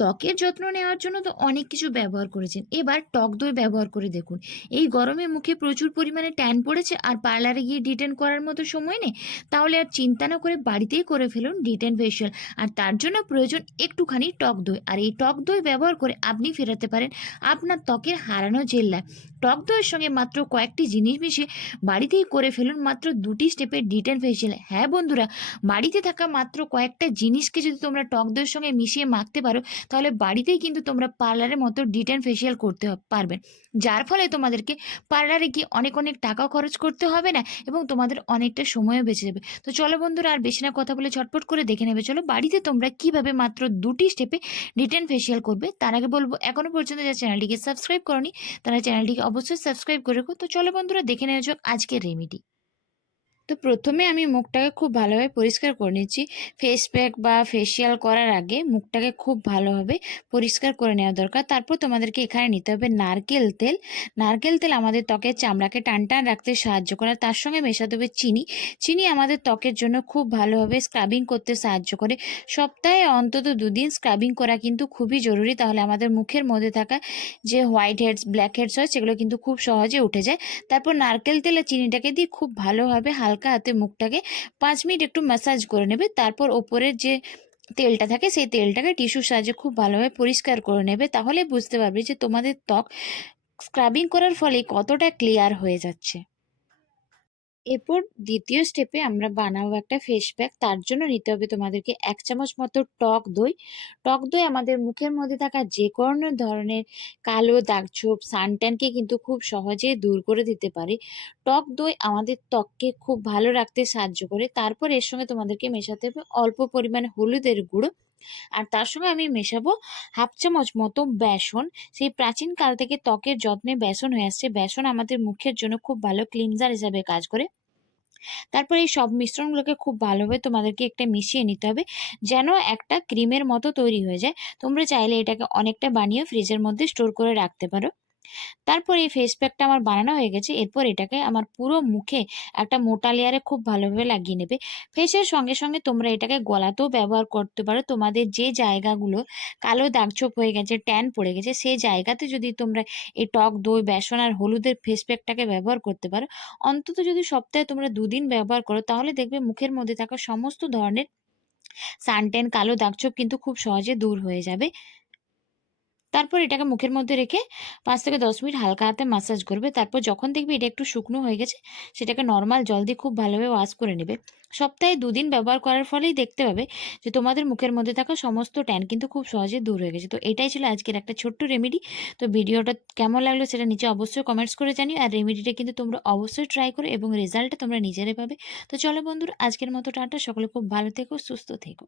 ত্বকের যত্ন নেওয়ার জন্য তো অনেক কিছু ব্যবহার করেছেন। এবার টক দই ব্যবহার করে দেখুন। এই গরমে মুখে প্রচুর পরিমাণে ট্যান পড়েছে আর পার্লারে গিয়ে ডিটেন করার মতো সময় নেই। তাহলে আর চিন্তা না করে বাড়িতেই করে ফেলুন ডিটেন ফেশিয়াল আর তার জন্য প্রয়োজন একটুখানি টক দই। আর এই টক দই ব্যবহার করে আপনি ফেরাতে পারেন আপনার ত্বকের হারানো জেল্লায় টক দইয়ের সঙ্গে মাত্র কয়েকটি জিনিস মিশিয়ে বাড়িতেই করে ফেলুন মাত্র দুটি স্টেপের ডিটেন ফেশিয়াল হ্যাঁ বন্ধুরা, বাড়িতে থাকা মাত্র কয়েকটা জিনিসকে যদি তোমরা টক দইয়ের সঙ্গে মিশিয়ে মাখতে পারো তাহলে বাড়িতেই কিন্তু তোমরা পার্লারের মতো ডিটেন ফেশিয়াল করতে পারবে। যার ফলে তোমাদেরকে পার্লারে গিয়ে অনেক অনেক টাকাও খরচ করতে হবে না এবং তোমাদের অনেকটা সময়ও বেঁচে যাবে। তো চলো বন্ধুরা, আর বেশি না কথা বলে ছটপট করে দেখে নেবে। চলো, বাড়িতে তোমরা কীভাবে মাত্র দুটি স্টেপে ডিটেন ফেশিয়াল করবে, তার আগে বলব এখনও পর্যন্ত যা চ্যানেলটিকে সাবস্ক্রাইব করনি, তারা চ্যানেলটিকে অবশ্যই সাবস্ক্রাইব করে রেখো। তো চলো বন্ধুরা, দেখে নেওয়া যাক আজকের রেমেডি তো প্রথমে আমি মুখটাকে খুব ভালোভাবে পরিষ্কার করে নিচ্ছি ফেস প্যাক বা ফেসিয়াল করার আগে মুখটাকে খুব ভালোভাবে পরিষ্কার করে নেওয়া দরকার। তারপর তোমাদেরকে এখানে নিতে হবে নারকেল তেল। নারকেল তেল আমাদের ত্বকের চামড়াকে টান টান রাখতে সাহায্য করে তার সঙ্গে মেশাতে হবে চিনি। চিনি আমাদের ত্বকের জন্য খুব ভালোভাবে স্ক্রাবিং করতে সাহায্য করে। সপ্তাহে অন্তত দুদিন স্ক্রাবিং করা কিন্তু খুবই জরুরি। তাহলে আমাদের মুখের মধ্যে থাকা যে হোয়াইট হেডস ব্ল্যাক হেডস হয়, সেগুলো কিন্তু খুব সহজে উঠে যায়। তারপর নারকেল তেল আর চিনিটাকে দিয়ে খুব ভালোভাবে হালকা হাতে মুখটাকে পাঁচ মিনিট একটু ম্যাসাজ করে নেবে। তারপর ওপরের যে তেলটা থাকে, সেই তেলটাকে টিস্যুর সাহায্যে খুব ভালোভাবে পরিষ্কার করে নেবে। তাহলে বুঝতে পারবে যে তোমাদের ত্বক স্ক্রাবিং করার ফলে কতটা ক্লিয়ার হয়ে যাচ্ছে। এরপর দ্বিতীয় স্টেপে আমরা বানাবো একটা ফেস প্যাক তার জন্য নিতে হবে তোমাদেরকে এক চামচ মতো টক দই। টক দই আমাদের মুখের মধ্যে থাকা যে কোনো ধরনের কালো দাগছোপ সানট্যানকে কিন্তু খুব সহজে দূর করে দিতে পারে। টক দই আমাদের ত্বককে খুব ভালো রাখতে সাহায্য করে। তারপর এর সঙ্গে তোমাদেরকে মেশাতে হবে অল্প পরিমাণে হলুদের গুঁড়ো। আর তার সঙ্গে আমি মেশাবো হাফ চামচ মতো বেসন। সেই প্রাচীনকাল থেকে ত্বকের যত্নে বেসন হয়ে আসছে। বেসন আমাদের মুখের জন্য খুব ভালো ক্লিনজার হিসাবে কাজ করে। তারপর এই সব মিশ্রণগুলোকে খুব ভালোভাবে তোমাদেরকে একটা মিশিয়ে নিতে হবে যেন একটা ক্রিমের মতো তৈরি হয়ে যায়। তোমরা চাইলে এটাকে অনেকটা বানিয়ে ফ্রিজের মধ্যে স্টোর করে রাখতে পারো। তারপর এই ফেস প্যাকটা আমার বানানো হয়ে গেছে। এরপর এটাকে আমার পুরো মুখে একটা মোটা লেয়ারে খুব ভালোভাবে লাগিয়ে নেবে। ফেসের সঙ্গে সঙ্গে তোমরা এটাকে গলাতেও ব্যবহার করতে পারো। তোমাদের যে জায়গাগুলো কালো দাগছোপ হয়ে গেছে ট্যান পড়ে গেছে, সেই জায়গাতে যদি তোমরা এই টক দই, বেসন আর হলুদের ফেস প্যাকটাকে ব্যবহার করতে পারো। অন্তত যদি সপ্তাহে তোমরা দুদিন ব্যবহার করো, তাহলে দেখবে মুখের মধ্যে থাকা সমস্ত ধরনের সানটেন কালো দাগছোপ কিন্তু খুব সহজে দূর হয়ে যাবে। তারপর এটাকে মুখের মধ্যে রেখে পাঁচ থেকে দশ মিনিট হালকা হাতে মাসাজ করবে। তারপর যখন দেখবে এটা একটু শুকনো হয়ে গেছে, সেটাকে নর্মাল জল দিয়ে খুব ভালোভাবে ওয়াশ করে নেবে। সপ্তাহে দুদিন ব্যবহার করার ফলেই দেখতে পাবে যে তোমাদের মুখের মধ্যে থাকা সমস্ত ট্যান কিন্তু খুব সহজে দূর হয়ে গেছে। তো এটাই ছিল আজকের একটা ছোট্ট রেমেডি তো ভিডিওটা কেমন লাগল সেটা নিচে অবশ্যই কমেন্টস করে জানিও। আর রেমেডিটা কিন্তু তোমরা অবশ্যই ট্রাই করো এবং রেজাল্টটা তোমরা নিজেরাই পাবে। তো চলো বন্ধুরা, আজকের মতো টাটা। সকলে খুব ভালো থেকো, সুস্থ থেকো।